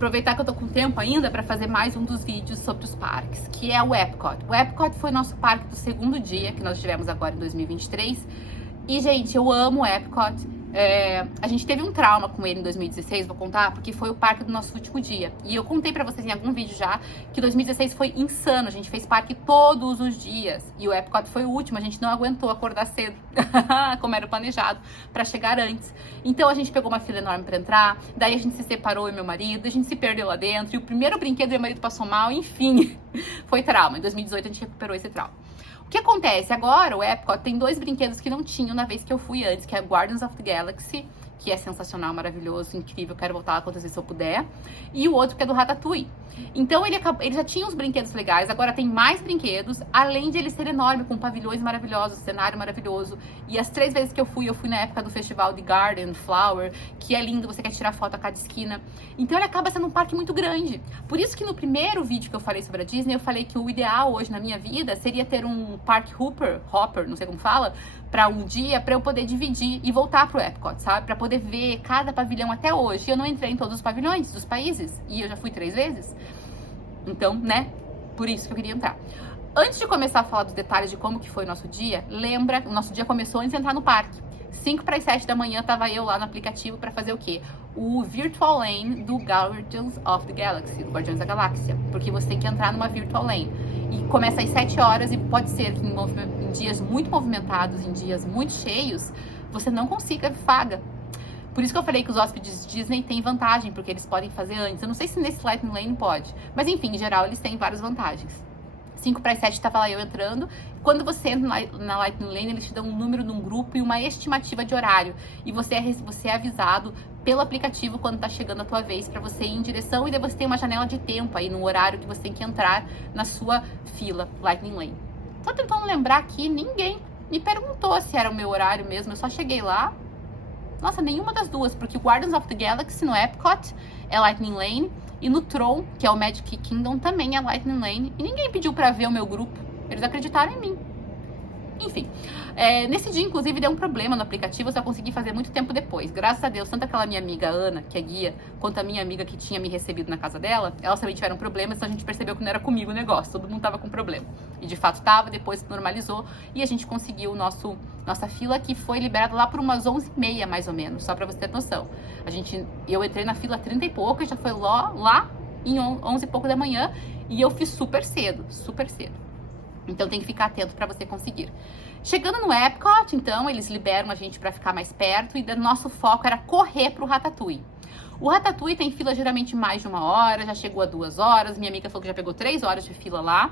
Aproveitar que eu tô com tempo ainda para fazer mais um dos vídeos sobre os parques, que é o Epcot. O Epcot foi nosso parque do segundo dia, que nós tivemos agora em 2023. E, gente, eu amo o Epcot. A gente teve um trauma com ele em 2016, vou contar, porque foi o parque do nosso último dia. E eu contei pra vocês em algum vídeo já que 2016 foi insano, a gente fez parque todos os dias. E o Epcot foi o último, a gente não aguentou acordar cedo, como era o planejado, pra chegar antes. Então a gente pegou uma fila enorme pra entrar, daí a gente se separou, eu e meu marido, a gente se perdeu lá dentro, e o primeiro brinquedo meu marido passou mal, enfim, foi trauma. Em 2018 a gente recuperou esse trauma. O que acontece? Agora o Epcot tem dois brinquedos que não tinham na vez que eu fui antes, que é Guardians of the Galaxy, que é sensacional, maravilhoso, incrível, quero voltar lá quantas vezes eu puder, e o outro que é do Ratatouille. Então ele já tinha uns brinquedos legais, agora tem mais brinquedos, além de ele ser enorme, com pavilhões maravilhosos, cenário maravilhoso. E as 3 vezes que eu fui na época do festival de Garden Flower, que é lindo, você quer tirar foto a cada esquina. Então ele acaba sendo um parque muito grande. Por isso que no primeiro vídeo que eu falei sobre a Disney, eu falei que o ideal hoje na minha vida seria ter um parque hopper, não sei como fala, para um dia, para eu poder dividir e voltar pro Epcot, sabe? Para poder ver cada pavilhão até hoje. Eu não entrei em todos os pavilhões dos países, e eu já fui 3 vezes. Então, né? Por isso que eu queria entrar. Antes de começar a falar dos detalhes de como que foi o nosso dia, lembra, o nosso dia começou antes de entrar no parque. 5 para as 7 da manhã tava eu lá no aplicativo para fazer o quê? O Virtual Lane do Guardians of the Galaxy, do Guardiões da Galáxia. Porque você tem que entrar numa Virtual Lane. E começa às 7 horas e pode ser que em dias muito movimentados, em dias muito cheios, você não consiga vaga. Por isso que eu falei que os hóspedes Disney têm vantagem, porque eles podem fazer antes. Eu não sei se nesse Lightning Lane pode, mas enfim, em geral eles têm várias vantagens. 5 para as 7 estava lá eu entrando. Quando você entra na Lightning Lane, eles te dão um número num grupo e uma estimativa de horário. E você é avisado pelo aplicativo quando está chegando a tua vez para você ir em direção, e daí você tem uma janela de tempo aí no horário que você tem que entrar na sua fila Lightning Lane. Tô tentando lembrar aqui, ninguém me perguntou se era o meu horário mesmo, eu só cheguei lá. Nossa, nenhuma das duas, porque o Guardians of the Galaxy no Epcot é Lightning Lane, e no Tron, que é o Magic Kingdom, também é Lightning Lane, e ninguém pediu pra ver o meu grupo, eles acreditaram em mim. Enfim, nesse dia, inclusive, deu um problema no aplicativo, eu só consegui fazer muito tempo depois. Graças a Deus, tanto aquela minha amiga Ana, que é guia, quanto a minha amiga que tinha me recebido na casa dela, elas também tiveram problemas, então a gente percebeu que não era comigo o negócio, todo mundo tava com problema. E de fato tava, depois normalizou, e a gente conseguiu nossa fila, que foi liberada lá por umas 11h30, mais ou menos, só pra você ter noção. Eu entrei na fila 30 e pouco, e já foi lá em 11 e pouco da manhã, e eu fiz super cedo, super cedo. Então tem que ficar atento para você conseguir. Chegando no Epcot, então, eles liberam a gente para ficar mais perto, e o nosso foco era correr pro Ratatouille. O Ratatouille tem fila geralmente mais de 1 hora, já chegou a 2 horas, minha amiga falou que já pegou 3 horas de fila lá,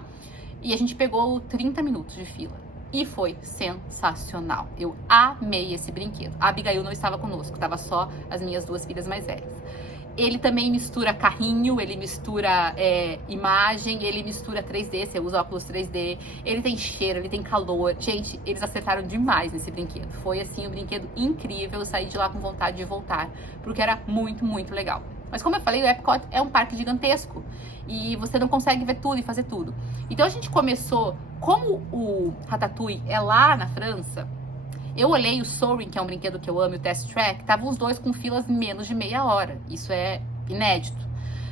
e a gente pegou 30 minutos de fila. E foi sensacional. Eu amei esse brinquedo. A Abigail não estava conosco, estava só as minhas 2 filhas mais velhas. Ele também mistura carrinho, ele mistura imagem, ele mistura 3D, você usa óculos 3D, ele tem cheiro, ele tem calor. Gente, eles acertaram demais nesse brinquedo. Foi assim, um brinquedo incrível, eu saí de lá com vontade de voltar, porque era muito, muito legal. Mas como eu falei, o Epcot é um parque gigantesco e você não consegue ver tudo e fazer tudo. Então a gente começou, como o Ratatouille é lá na França, eu olhei o Soaring, que é um brinquedo que eu amo, e o Test Track, estavam os dois com filas menos de meia hora. Isso é inédito.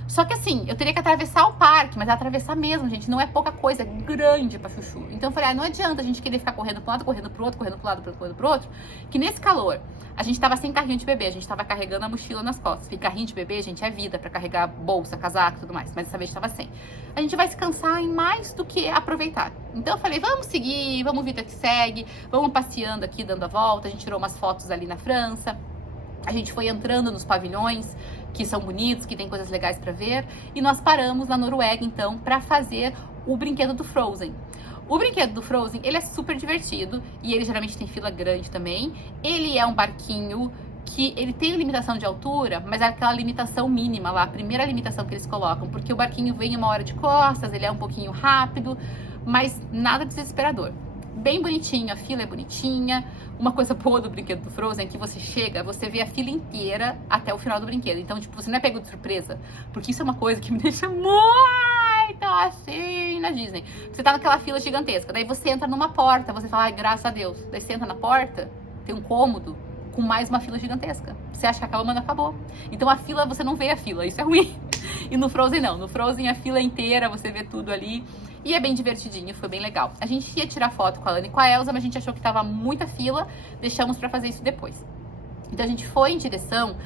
Só que assim, eu teria que atravessar o parque, mas é atravessar mesmo, gente, não é pouca coisa, é grande pra chuchu. Então eu falei, não adianta a gente querer ficar correndo pro lado, correndo pro outro, correndo pro lado, correndo pro outro, que nesse calor, a gente tava sem carrinho de bebê, a gente tava carregando a mochila nas costas. E carrinho de bebê, gente, é vida pra carregar bolsa, casaco e tudo mais, mas dessa vez tava sem. A gente vai se cansar em mais do que aproveitar. Então eu falei, vamos seguir, vamos vida que segue, vamos passeando aqui, dando a volta. A gente tirou umas fotos ali na França, a gente foi entrando nos pavilhões, que são bonitos, que tem coisas legais para ver, e nós paramos na Noruega, então, para fazer o brinquedo do Frozen. O brinquedo do Frozen, ele é super divertido, e ele geralmente tem fila grande também. Ele é um barquinho que ele tem limitação de altura, mas é aquela limitação mínima lá, a primeira limitação que eles colocam, porque o barquinho vem em 1 hora de costas, ele é um pouquinho rápido, mas nada desesperador. Bem bonitinho, a fila é bonitinha. Uma coisa boa do brinquedo do Frozen é que você chega, você vê a fila inteira até o final do brinquedo. Então, tipo, você não é pego de surpresa, porque isso é uma coisa que me deixa muito assim na Disney. Você tá naquela fila gigantesca, daí você entra numa porta, você fala, ai, graças a Deus. Daí você entra na porta, tem um cômodo com mais uma fila gigantesca. Você acha que acabou, mas não acabou. Então a fila, você não vê a fila, isso é ruim. E no Frozen não, no Frozen a fila inteira, você vê tudo ali. E é bem divertidinho, foi bem legal. A gente ia tirar foto com a Anna e com a Elsa, mas a gente achou que tava muita fila, deixamos pra fazer isso depois. Então a gente foi em direção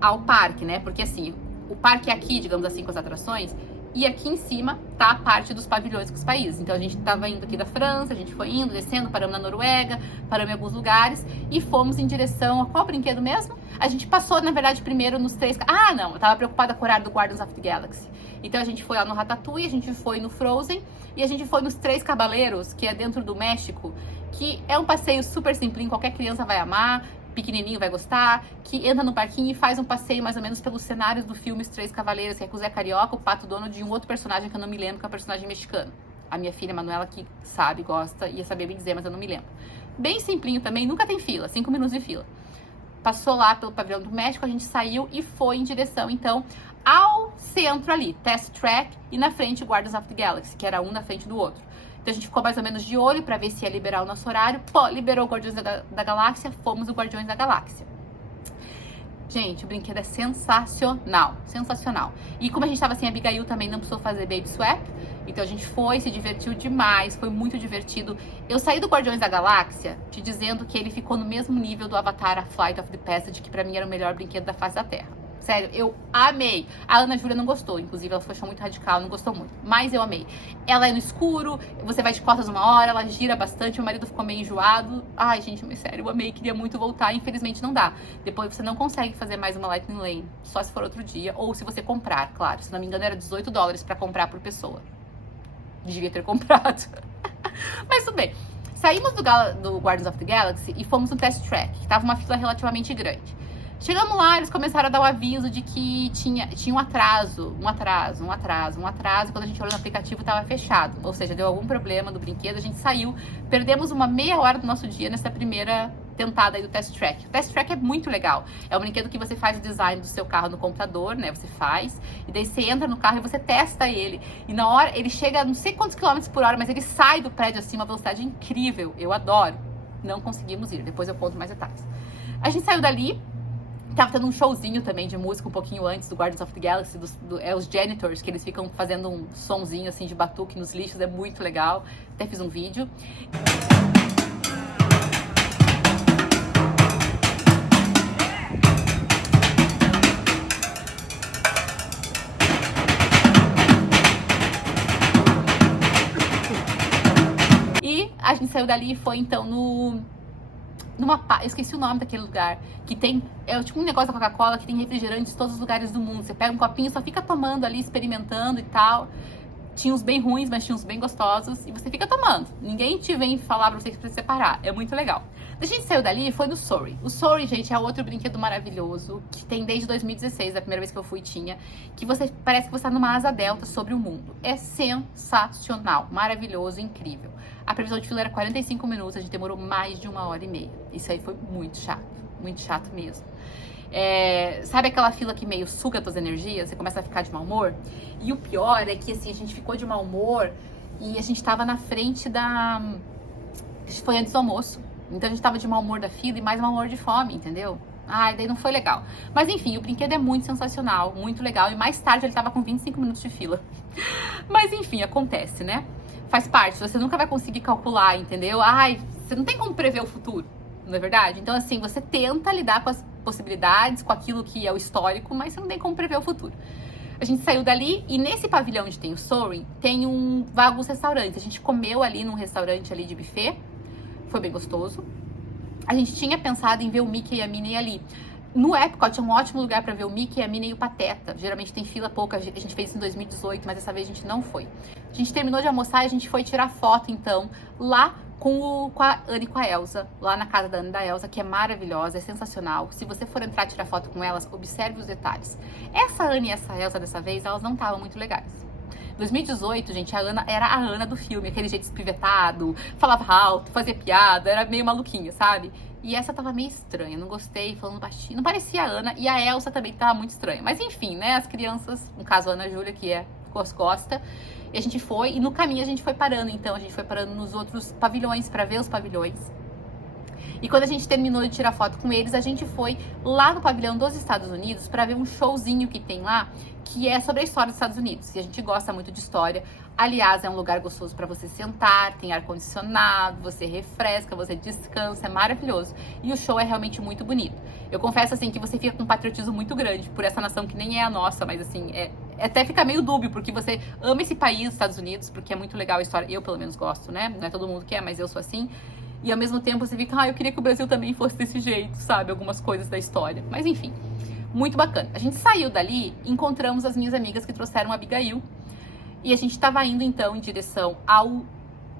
ao parque, né? Porque assim, o parque é aqui, digamos assim, com as atrações, e aqui em cima tá a parte dos pavilhões com os países. Então a gente tava indo aqui da França, a gente foi indo, descendo, paramos na Noruega, paramos em alguns lugares e fomos em direção a qual brinquedo mesmo? A gente passou, na verdade, primeiro nos três... Ah, não, eu tava preocupada com o horário do Guardians of the Galaxy. Então a gente foi lá no Ratatouille, a gente foi no Frozen e a gente foi nos Três Cavaleiros, que é dentro do México, que é um passeio super simplinho, qualquer criança vai amar, pequenininho vai gostar, que entra no parquinho e faz um passeio mais ou menos pelos cenários do filme Os Três Cavaleiros, que é com o Zé Carioca, o Pato Donald e um outro personagem que eu não me lembro, que é um personagem mexicano. A minha filha Manuela, que sabe, gosta, ia saber me dizer, mas eu não me lembro. Bem simplinho também, nunca tem fila, 5 minutos de fila. Passou lá pelo pavilhão do México, a gente saiu e foi em direção, então, ao centro ali, Test Track, e na frente o Guardians of the Galaxy, que era um na frente do outro. Então a gente ficou mais ou menos de olho pra ver se ia liberar o nosso horário. Pô, liberou o Guardiões da Galáxia, fomos o Guardiões da Galáxia. Gente, o brinquedo é sensacional, sensacional. E como a gente tava sem a Abigail, também não precisou fazer Baby Swap. Então a gente foi, se divertiu demais, foi muito divertido. Eu saí do Guardiões da Galáxia te dizendo que ele ficou no mesmo nível do Avatar A Flight of the Passage, que pra mim era o melhor brinquedo da face da Terra. Sério, eu amei. A Ana Júlia não gostou, inclusive, ela achou muito radical, não gostou muito. Mas eu amei. Ela é no escuro, você vai de costas uma hora, ela gira bastante, meu marido ficou meio enjoado. Ai, gente, mas sério, eu amei, queria muito voltar, infelizmente não dá. Depois você não consegue fazer mais uma Lightning Lane, só se for outro dia, ou se você comprar, claro. Se não me engano, era $18 pra comprar por pessoa. Devia ter comprado. Mas tudo bem. Saímos do Guardians of the Galaxy e fomos no Test Track, que tava uma fila relativamente grande. Chegamos lá, eles começaram a dar o aviso de que tinha um atraso, e quando a gente olhou no aplicativo tava fechado, ou seja, deu algum problema do brinquedo, a gente saiu, perdemos uma meia hora do nosso dia nessa primeira tentada aí do Test Track. O Test Track é muito legal, é um brinquedo que você faz o design do seu carro no computador, né, você faz, e daí você entra no carro e você testa ele, e na hora, ele chega a não sei quantos quilômetros por hora, mas ele sai do prédio assim, uma velocidade incrível, eu adoro. Não conseguimos ir, depois eu conto mais detalhes. A gente saiu dali. Tava tendo um showzinho também de música um pouquinho antes do Guardians of the Galaxy, os Janitors, que eles ficam fazendo um sonzinho assim de batuque nos lixos, é muito legal. Até fiz um vídeo. E a gente saiu dali e foi então eu esqueci o nome daquele lugar, que tem, é tipo um negócio da Coca-Cola que tem refrigerantes em todos os lugares do mundo. Você pega um copinho, só fica tomando ali, experimentando e tal. Tinha uns bem ruins, mas tinha uns bem gostosos, e você fica tomando. Ninguém te vem falar pra você separar, é muito legal. A gente saiu dali e foi no Sorry. O Sorry, gente, é outro brinquedo maravilhoso, que tem desde 2016, a primeira vez que eu fui tinha, que você parece que você tá numa asa delta sobre o mundo. É sensacional, maravilhoso, incrível. A previsão de fila era 45 minutos, a gente demorou mais de 1h30. Isso aí foi muito chato mesmo. Sabe aquela fila que meio suga as tuas energias? Você começa a ficar de mau humor? E o pior é que assim, a gente ficou de mau humor e a gente tava na frente foi antes do almoço. Então a gente tava de mau humor da fila e mais mau humor de fome, entendeu? Ai, daí não foi legal. Mas enfim, o brinquedo é muito sensacional, muito legal. E mais tarde ele tava com 25 minutos de fila. Mas enfim, acontece, né? Faz parte, você nunca vai conseguir calcular, entendeu? Ai, você não tem como prever o futuro, não é verdade? Então assim, você tenta lidar com as possibilidades, com aquilo que é o histórico, mas você não tem como prever o futuro. A gente saiu dali e nesse pavilhão onde tem o Soaring, tem vários restaurantes. A gente comeu ali num restaurante ali de buffet, foi bem gostoso. A gente tinha pensado em ver o Mickey e a Minnie ali. No Epcot é um ótimo lugar para ver o Mickey, a Minnie e o Pateta. Geralmente tem fila pouca, a gente fez isso em 2018, mas dessa vez a gente não foi. A gente terminou de almoçar e a gente foi tirar foto, então, lá com a Anne e com a Elsa, lá na casa da Anne e da Elsa, que é maravilhosa, é sensacional. Se você for entrar e tirar foto com elas, observe os detalhes. Essa Anne e essa Elsa dessa vez, elas não estavam muito legais. Em 2018, gente, a Ana era a Ana do filme, aquele jeito espivetado, falava alto, fazia piada, era meio maluquinha, sabe? E essa tava meio estranha, não gostei, falando baixinho, não parecia a Ana, e a Elsa também tava muito estranha. Mas enfim, né, as crianças, no caso a Ana Júlia, que gosta, e a gente foi, e no caminho a gente foi parando, então, a gente foi parando nos outros pavilhões, pra ver os pavilhões. E quando a gente terminou de tirar foto com eles, a gente foi lá no pavilhão dos Estados Unidos para ver um showzinho que tem lá, que é sobre a história dos Estados Unidos. E a gente gosta muito de história. Aliás, é um lugar gostoso para você sentar, tem ar-condicionado, você refresca, você descansa, é maravilhoso. E o show é realmente muito bonito. Eu confesso, assim, que você fica com um patriotismo muito grande por essa nação que nem é a nossa, mas, assim, até fica meio dúbio, porque você ama esse país, os Estados Unidos, porque é muito legal a história. Eu, pelo menos, gosto, né? Não é todo mundo que é, mas eu sou assim. E, ao mesmo tempo, você fica, eu queria que o Brasil também fosse desse jeito, sabe? Algumas coisas da história. Mas, enfim, muito bacana. A gente saiu dali, encontramos as minhas amigas que trouxeram a Abigail. E a gente estava indo, então, em direção ao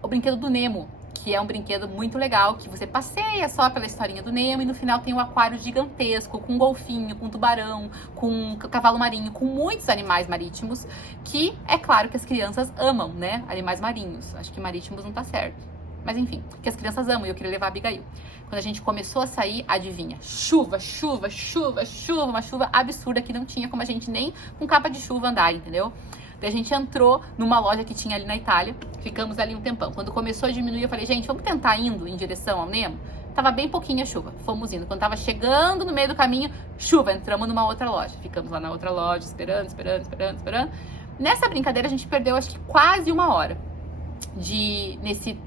brinquedo do Nemo, que é um brinquedo muito legal, que você passeia só pela historinha do Nemo e no final tem um aquário gigantesco, com golfinho, com tubarão, com cavalo marinho, com muitos animais marítimos, que é claro que as crianças amam, né? Animais marinhos. Acho que marítimos não tá certo. Mas enfim, que as crianças amam e eu queria levar a Abigail. Quando a gente começou a sair, adivinha? Chuva, chuva, chuva, chuva, uma chuva absurda que não tinha como a gente nem com capa de chuva andar, entendeu? Daí a gente entrou numa loja que tinha ali na Itália, ficamos ali um tempão. Quando começou a diminuir, eu falei, gente, vamos tentar indo em direção ao Nemo? Tava bem pouquinha chuva, fomos indo. Quando tava chegando no meio do caminho, chuva, entramos numa outra loja. Ficamos lá na outra loja, esperando. Nessa brincadeira, a gente perdeu, acho que quase uma hora nesse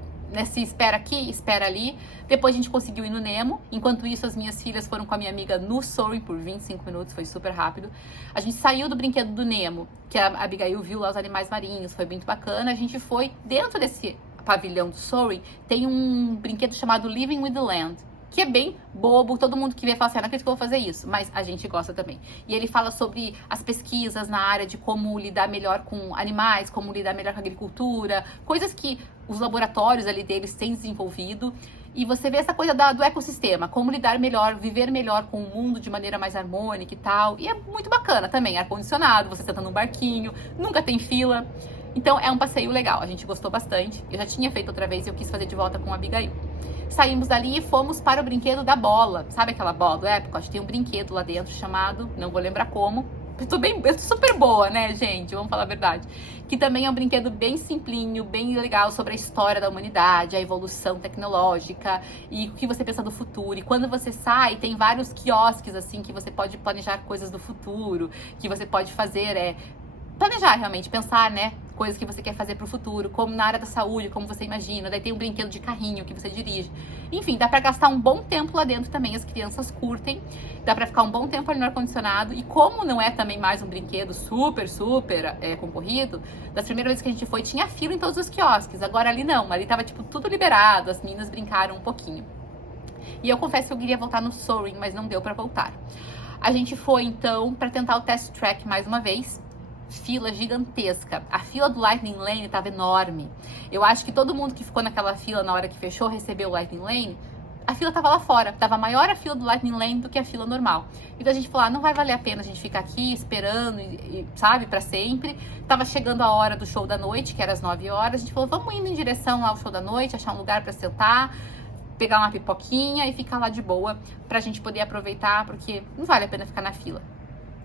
espera aqui, espera ali. Depois a gente conseguiu ir no Nemo. Enquanto isso, as minhas filhas foram com a minha amiga no Soaring por 25 minutos, foi super rápido. A gente saiu do brinquedo do Nemo, que a Abigail viu lá os animais marinhos, foi muito bacana. A gente foi dentro desse pavilhão do Soaring, tem um brinquedo chamado Living with the Land, que é bem bobo, todo mundo que vê fala assim, não acredito que eu vou fazer isso, mas a gente gosta também. E ele fala sobre as pesquisas na área de como lidar melhor com animais, como lidar melhor com a agricultura, coisas que os laboratórios ali deles têm desenvolvido. E você vê essa coisa do ecossistema, como lidar melhor, viver melhor com o mundo de maneira mais harmônica e tal. E é muito bacana também, ar-condicionado, você senta num barquinho, nunca tem fila. Então é um passeio legal, a gente gostou bastante. Eu já tinha feito outra vez e eu quis fazer de volta com a Abigail. Saímos dali e fomos para o brinquedo da bola. Sabe aquela bola do Epcot? Tem um brinquedo lá dentro chamado, não vou lembrar como. Eu tô super boa, né, gente? Vamos falar a verdade. Que também é um brinquedo bem simplinho, bem legal sobre a história da humanidade, a evolução tecnológica e o que você pensa do futuro. E quando você sai, tem vários quiosques, assim, que você pode planejar coisas do futuro, que você pode fazer, planejar realmente, pensar, né, coisas que você quer fazer pro futuro, como na área da saúde, como você imagina. Daí tem um brinquedo de carrinho que você dirige. Enfim, dá pra gastar um bom tempo lá dentro também, as crianças curtem. Dá pra ficar um bom tempo ali no ar-condicionado. E como não é também mais um brinquedo super concorrido, das primeiras vezes que a gente foi, tinha fila em todos os quiosques. Agora ali não, ali tava tipo tudo liberado, as meninas brincaram um pouquinho. E eu confesso que eu queria voltar no Soaring, mas não deu pra voltar. A gente foi então pra tentar o Test Track mais uma vez. Fila gigantesca. A fila do Lightning Lane estava enorme. Eu acho que todo mundo que ficou naquela fila na hora que fechou, recebeu o Lightning Lane, a fila estava lá fora. Tava maior a fila do Lightning Lane do que a fila normal. Então a gente falou, não vai valer a pena a gente ficar aqui esperando, sabe, para sempre. Tava chegando a hora do show da noite, que era às 9 horas. A gente falou, vamos indo em direção ao show da noite, achar um lugar para sentar, pegar uma pipoquinha e ficar lá de boa pra gente poder aproveitar, porque não vale a pena ficar na fila.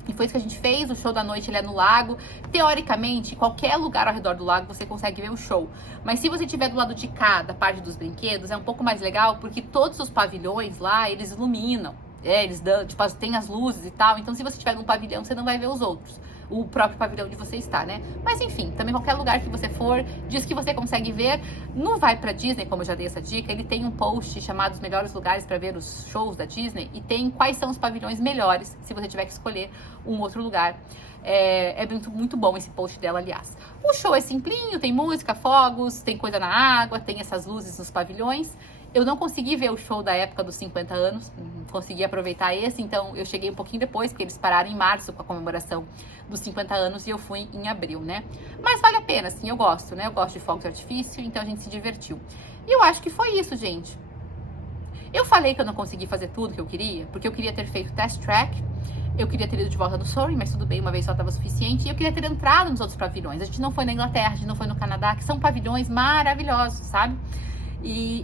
E foi isso que a gente fez. O show da noite ele é no lago. Teoricamente, qualquer lugar ao redor do lago você consegue ver o show. Mas se você estiver do lado de cá, da parte dos brinquedos, é um pouco mais legal, porque todos os pavilhões lá, eles iluminam. Eles dão, tipo, tem as luzes e tal. Então, se você estiver num pavilhão, você não vai ver os outros. O próprio pavilhão onde você está, né? Mas enfim, também qualquer lugar que você for, diz que você consegue ver. Não vai pra Disney, como eu já dei essa dica. Ele tem um post chamado Os Melhores Lugares para Ver os Shows da Disney. E tem quais são os pavilhões melhores, se você tiver que escolher um outro lugar. É muito bom esse post dela, aliás. O show é simplinho, tem música, fogos, tem coisa na água, tem essas luzes nos pavilhões. Eu não consegui ver o show da época dos 50 anos, não consegui aproveitar esse, então eu cheguei um pouquinho depois, porque eles pararam em março com a comemoração dos 50 anos e eu fui em abril, né? Mas vale a pena, assim, eu gosto, né? Eu gosto de fogos de artifício, então a gente se divertiu. E eu acho que foi isso, gente. Eu falei que eu não consegui fazer tudo que eu queria, porque eu queria ter feito Test Track, eu queria ter ido de volta no Soaring, mas tudo bem, uma vez só estava suficiente. E eu queria ter entrado nos outros pavilhões. A gente não foi na Inglaterra, a gente não foi no Canadá, que são pavilhões maravilhosos, sabe?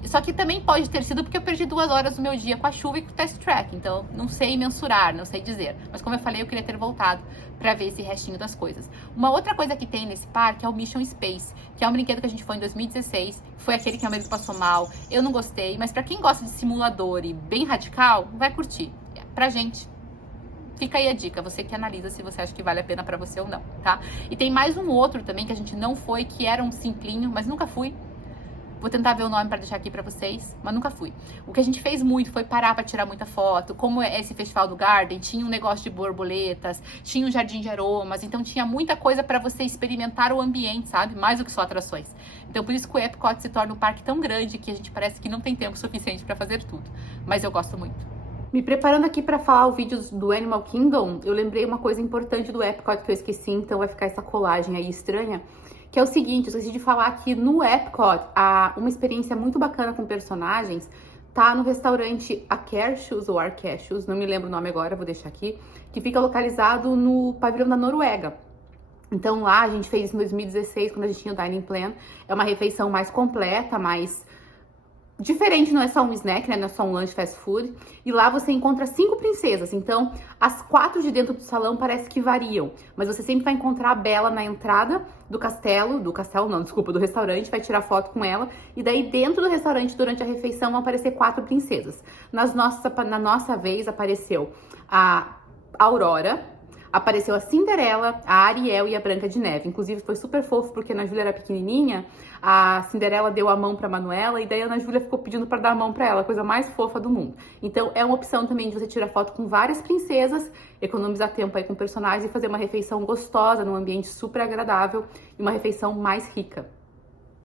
Só que também pode ter sido porque eu perdi 2 horas do meu dia com a chuva e com o test track. Então, não sei mensurar, não sei dizer. Mas como eu falei, eu queria ter voltado pra ver esse restinho das coisas. Uma outra coisa que tem nesse parque é o Mission Space, que é um brinquedo que a gente foi em 2016. Foi aquele que meu marido passou mal. Eu não gostei, mas pra quem gosta de simulador e bem radical, vai curtir. Pra gente, fica aí a dica, você que analisa se você acha que vale a pena pra você ou não, tá? E tem mais um outro também que a gente não foi, que era um simplinho, mas nunca fui. Vou tentar ver o nome para deixar aqui para vocês, mas nunca fui. O que a gente fez muito foi parar para tirar muita foto. Como é esse festival do Garden, tinha um negócio de borboletas, tinha um jardim de aromas, então tinha muita coisa para você experimentar o ambiente, sabe? Mais do que só atrações. Então por isso que o Epcot se torna um parque tão grande que a gente parece que não tem tempo suficiente para fazer tudo. Mas eu gosto muito. Me preparando aqui para falar o vídeo do Animal Kingdom, eu lembrei uma coisa importante do Epcot que eu esqueci, então vai ficar essa colagem aí estranha. Que é o seguinte, eu esqueci de falar que no Epcot, uma experiência muito bacana com personagens tá no restaurante Akershus ou Arkeshus, não me lembro o nome agora, vou deixar aqui, que fica localizado no pavilhão da Noruega. Então lá a gente fez isso em 2016, quando a gente tinha o Dining Plan. É uma refeição mais completa, mais diferente, não é só um snack, né? Não é só um lanche fast food. E lá você encontra 5 princesas. Então, as 4 de dentro do salão parece que variam. Mas você sempre vai encontrar a Bela na entrada do castelo. Do restaurante. Vai tirar foto com ela. E daí, dentro do restaurante, durante a refeição, vão aparecer 4 princesas. Na nossa vez, apareceu a Aurora. Apareceu a Cinderela, a Ariel e a Branca de Neve. Inclusive, foi super fofo, porque a Ana Júlia era pequenininha. A Cinderela deu a mão pra Manuela e daí a Ana Júlia ficou pedindo pra dar a mão pra ela, a coisa mais fofa do mundo. Então, é uma opção também de você tirar foto com várias princesas, economizar tempo aí com personagens e fazer uma refeição gostosa, num ambiente super agradável e uma refeição mais rica.